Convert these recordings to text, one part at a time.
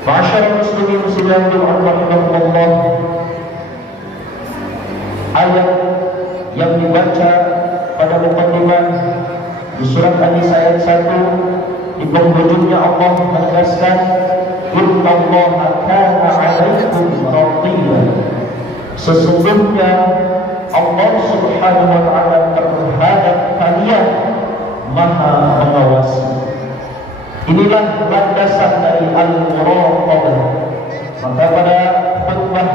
Ma'asyiral muslimin sidang rahimakumullah, ayat yang dibaca pada muqaddimah di surat An-Nisa ayat 1 di penghujungnya Allah menegaskan innallaha kana 'alaikum raqibah. Sesungguhnya Allah Subhanahu wa ta'ala terhadap kalian Maha mengawasi. Inilah landasan dari al-muraqabah. Maka pada khutbah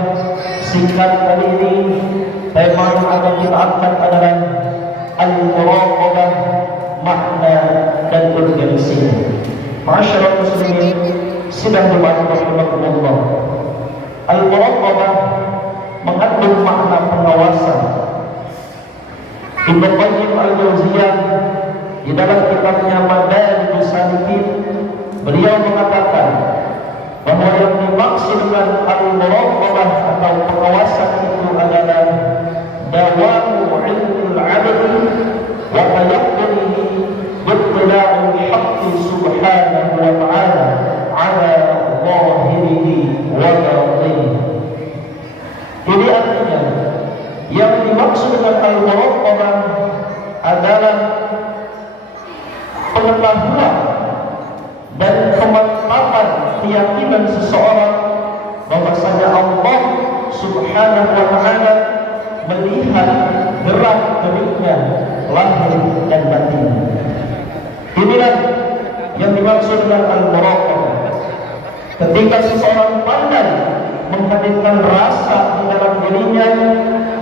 singkat kali ini, tema yang akan kita angkat adalah al-muraqabah, makna dan urgensi. Ma'asyiral muslimin sidang rahimakumullah, al-muraqabah mengandung makna pengawasan. Ibnu Qayyim al-Jauziyah di dalam kitabnya Madarijus Salikin, beliau mengatakan bahwa yang dimaksud dengan al-muraqabah atau pengawasan itu adalah dawamu ilmul 'abd wa tayaqqunihi bittila'il haqqi subhanahu wa ta'ala 'ala zahirihi wa batinihi. Ini artinya yang dimaksud dengan al-muraqabah adalah pengetahuan dan kemantapan keyakinan seseorang bahwasanya Allah Subhanahu wa ta'ala melihat gerak-geriknya lahir dan batin. Inilah yang dimaksud dengan al-muraqabah. Ketika seseorang pandai menghadirkan rasa di dalam dirinya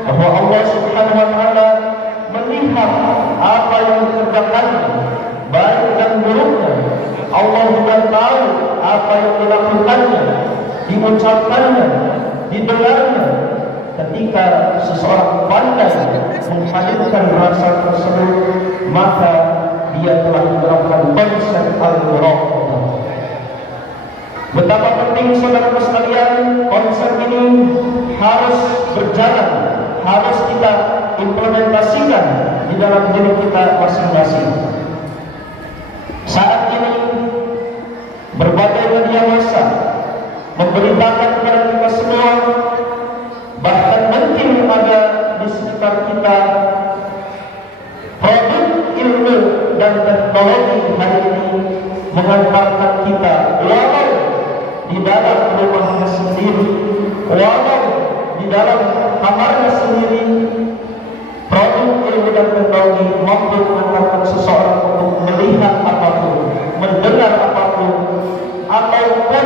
bahwa Allah Subhanahu wa ta'ala melihat apa yang dikerjakannya, baik dan buruknya. Allah juga tahu apa yang dilakukannya, diucapkannya, didengarnya. Ketika seseorang pandai menghadirkan rasa tersebut, maka dia telah menerapkan konsep al-muraqabah. Betapa penting saudara sekalian, konsep ini harus berjalan, harus kita implementasikan di dalam diri kita masing-masing. Saat ini berbagai media massa memberitakan kepada kita semua, bahkan mungkin ada di sekitar kita, produk ilmu dan teknologi hari ini mengantarkan kita walau di dalam rumahnya sendiri, walau di dalam kamarnya sendiri, produk ilmu dan teknologi mampu mengantarkan seseorang untuk melihat apapun, mendengar apapun, ataupun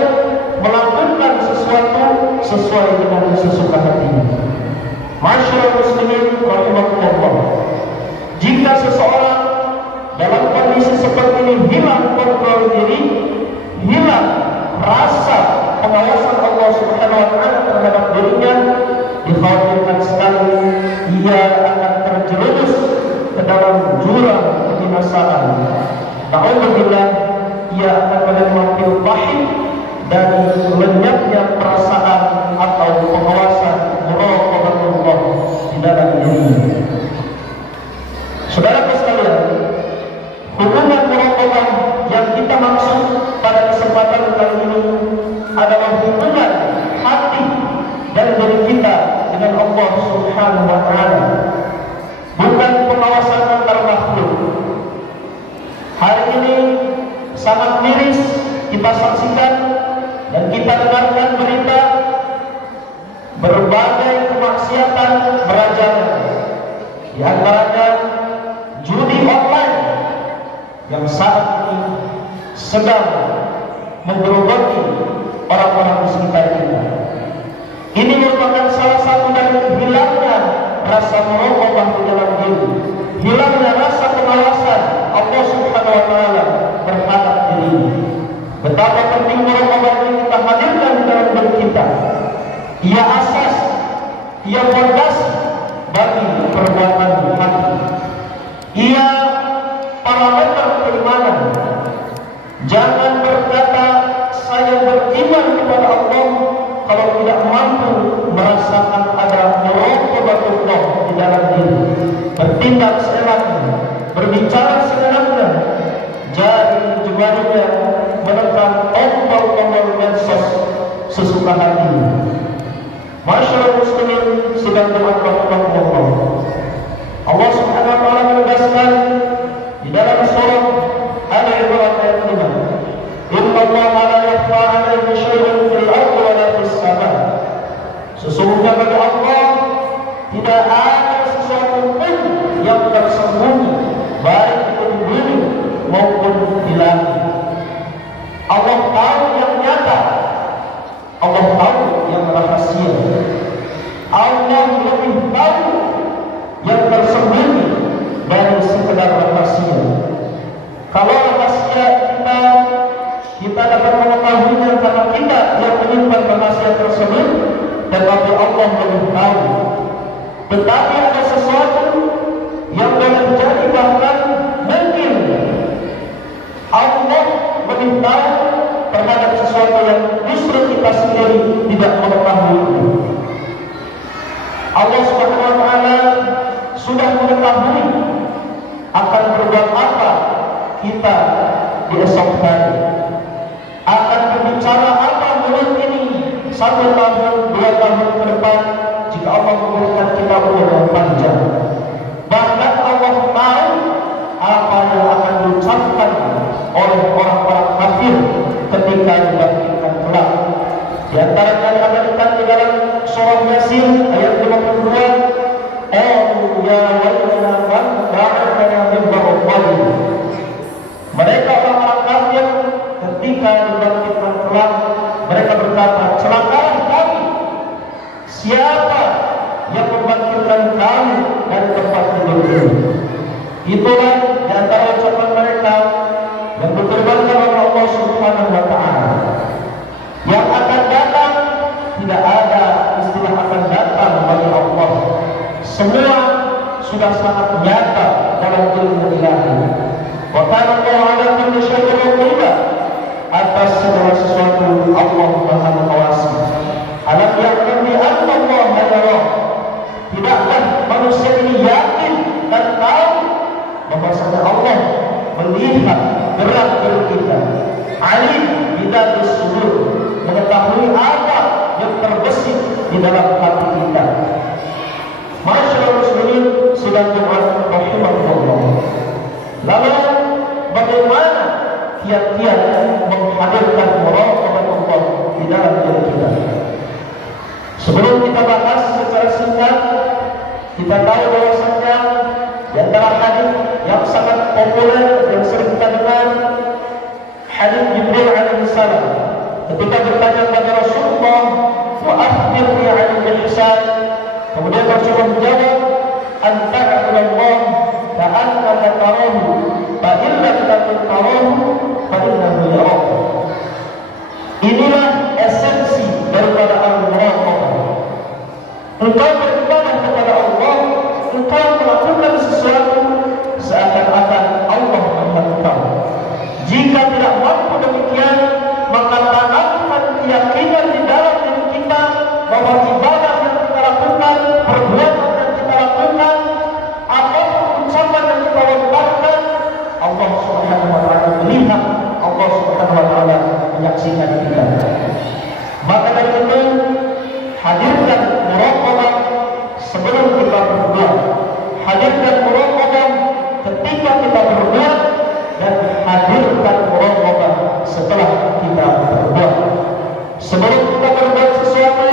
melakukan sesuatu sesuai dengan sesuka hatinya. Ma'asyiral muslimin rahimakumullah, jika seseorang dalam kondisi seperti ini hilang kontrol diri, hilang rasa pengawasan Allah Subhanahu wa ta'ala terhadap dirinya, dikhawatirkan sekali ia akan terjerumus ke dalam jurang kebinasaan. Na'udzubillah, ia akan menikmati pahit dan lenyapnya perasaan atau pengawasan muraqabatullah di dalam dirinya. Saudara sekalian, hubungan muraqabah yang kita maksud pada kesempatan kali ini adalah hubungan hati dan diri kita dengan Allah Subhanahu wa ta'ala, bukan pengawasan antar makhluk. Hari ini sangat miris kita saksikan dan kita dengarkan berita berbagai kemaksiatan merajalela, di antaranya judi online yang saat ini sedang menggerogoti orang-orang di sekitar kita. Ini merupakan salah satu dari hilangnya rasa muraqabah di dalam diri, hilangnya rasa pengawasan Allah Subhanahu wa ta'ala terhadap diri. Betapa penting muraqabah ini kita hadirkan di dalam diri kita. Ia asas, ia fondasi bagi perbuatan hati. Ia parameter keimanan. Jangan berkata saya beriman kepada Allah kalau tidak mampu merasakan ada muraqabatullah di dalam diri, bertindak seenaknya, berbicara seenaknya, jari jemarinya menekan tombol-tombol medsos sebelah hati. Masyaallah muslimin sidang Jumat rahimahullah. Allah Subhanahu wa taala menegaskan di dalam surah Al-Imran ayat 5. Inna Allaha la yakhfa 'alaihi syai'un fil ardi wa la fis sama'. Sesungguhnya bagi Allah tidak ada sesuatu pun yang tersembunyi, baik itu di bumi maupun di langit. Allah tahu yang nyata, Allah tahu yang rahasia. Allah lebih tahu yang tersembunyi dari sekedar rahasia. Kalau rahasia kita dapat mengetahuinya karena kita yang menyimpan rahasia tersebut, tetapi Allah lebih tahu. Tetapi ada sesuatu yang boleh jadi bahkan mungkin Allah lebih tahu terhadap sesuatu yang justru kita sendiri tidak mengetahui. Allah Subhanahu wa taala sudah mengetahui akan berbuat apa kita di esok hari, akan berbicara apa mulut ini 1 tahun, 2 tahun ke depan jika Allah memberikan kita umur yang panjang. Bahkan Allah tahu apa yang akan diucapkan oleh orang-orang kafir ketika dibangkitkan kelak. Di antaranya diabadikan di dalam surah Yasin ayat 52. Ya wailana man ba'athana min ba'dih. Mereka orang-orang kafir ketika dibangkitkan kelak, mereka berkata, celakalah kami. Siapa yang membangkitkan kami dari tempat tidur ini? Itulah di antara ucapan mereka yang difirmankan oleh Allah Subhanahu wa taala. Yang akan datang tidak ada istilah akan datang bagi Allah. Semua sudah sangat nyata dalam ilmu ilahi. Wa kana Allahu 'ala kulli syai'in qadira. Atas segala sesuatu Allah Maha mengawasi. Alam ya'lam bi anna Allah yara. Tidakkah manusia ini yakin dan tahu bahwasanya Allah melihat gerak-gerik kita. Alim bidatus sudur, mengetahui apa yang terbesit di dalam hati kita. Masyaallah muslimin sidang Jumat rahimahullah. Lalu bagaimana kiat-kiat menghadirkan muraqabah Allah di dalam diri kita? Sebelum kita bahas secara singkat, kita tahu bahwasanya di antara hadis yang sangat populer yang sering kita dengar, hadis Jibril alaihi salam ketika bertanya kepada Rasulullah, "Wa akhbirni 'anil ihsan." Kemudian Rasulullah menjawab, "Anta'budallaha ka'annaka tarahu, fa in lam takun tarahu, fa innahu yarak." Inilah esensi daripada al-muraqabah. Engkau beribadah kepada Allah, engkau melakukan sesuatu seakan-akan Allah melihat engkau. Jika tidak mampu demikian, maka tanamkan keyakinan di dalam diri kita bahwa ibadah yang kita lakukan, perbuatan yang kita lakukan, apapun ucapan yang kita lontarkan, Allah Subhanahu wa taala melihat, Allah Subhanahu wa taala menyaksikan kita. Maka dari itu, hadirkan muraqabah sebelum kita berbuat, hadirkan muraqabah ketika kita berbuat, dan hadirkan muraqabah setelah kita berbuat. Sebelum kita berbuat sesuatu,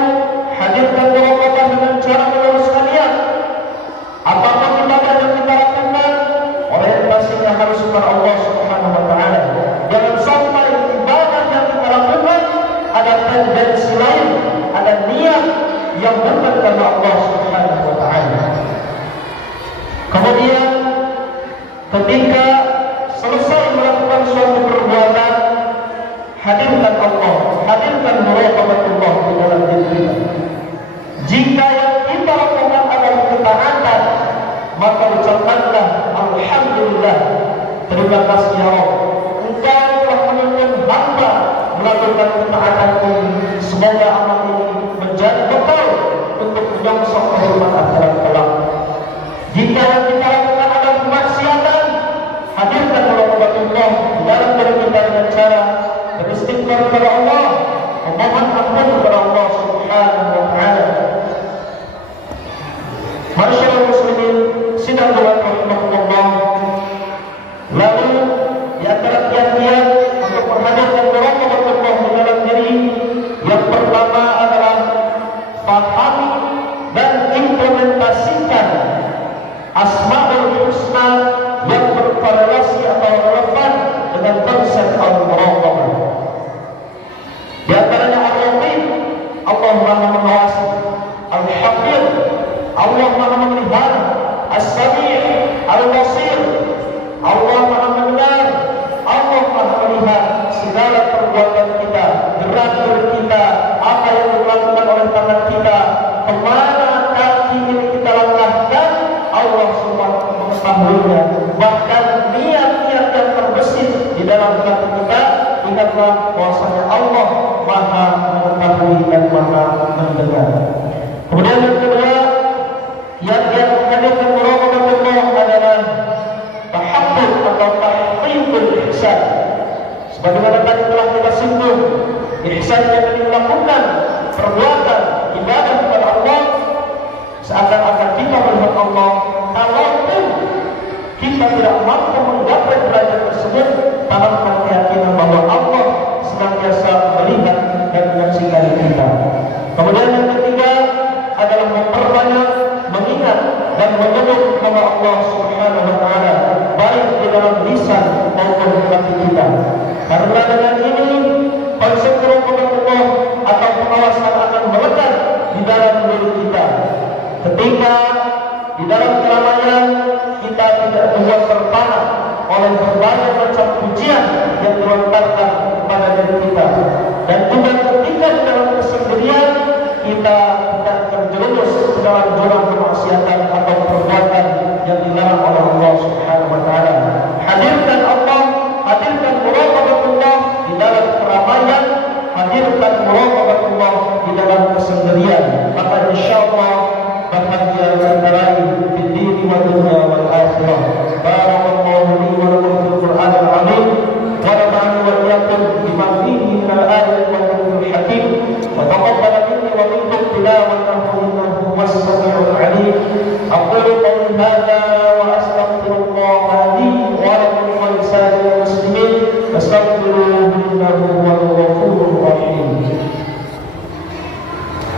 hadirkan muraqabah dengan cara meluruskan niat. Apapun ibadah yang kita lakukan, orientasinya harus kepada Allah Subhanahu wa taala. Jangan sampai ibadah yang kita lakukan ada tendensi lain, ada niat yang bukan karena Allah Subhanahu wa taala. Kemudian ketika selesai melakukan suatu perbuatan, hadirkan Allah, hadirkan muraqabatullah di dalam diri kita. Jika yang kita lakukan adalah ketaatan, maka ucapkanlah alhamdulillah, terima kasih ya Allah, Engkau telah menuntun hamba melakukan ketaatan ini. Semoga amal ini menjadi bekal untuk menyongsong kehidupan akhirat kelak. Jika yang kita lakukan adalah kemaksiatan, hadirkan muraqabatullah di dalam diri kita dengan cara beristighfar kepada Allah, memohon ampun kepada Allah beban diri kita, apa yang dilakukan oleh tangan kita, kemana kaki ini kita langkahkan, Allah semua mengetahuinya. Bahkan niat-niat yang terbesit di dalam hati kita, ingatlah bahwasanya Allah Maha mengetahui dan Maha mendengar. Kemudian yang kedua, yang menghadirkan muraqabah adalah tahabbub atau tahqiqul ihsan. Sebagaimana tadi telah kita singgung, ihsan yang dilakukan perbuatan ibadah kepada Allah seakan-akan kita melihat Allah, kalaupun kita tidak mampu menggapai derajat tersebut, tanamkan keyakinan bahwa Allah senantiasa melihat dan menyaksikan kita. Kemudian yang ketiga adalah memperbanyak mengingat dan menyebut nama Allah Subhanahu wa taala baik di dalam lisan maupun hati kita. Karena dengan ini konsep muraqabah atau pengawasan akan melekat di dalam diri kita. Ketika di dalam keramaian kita tidak membuat terpana oleh berbagai macam pujian yang dilontarkan kepada diri kita, dan juga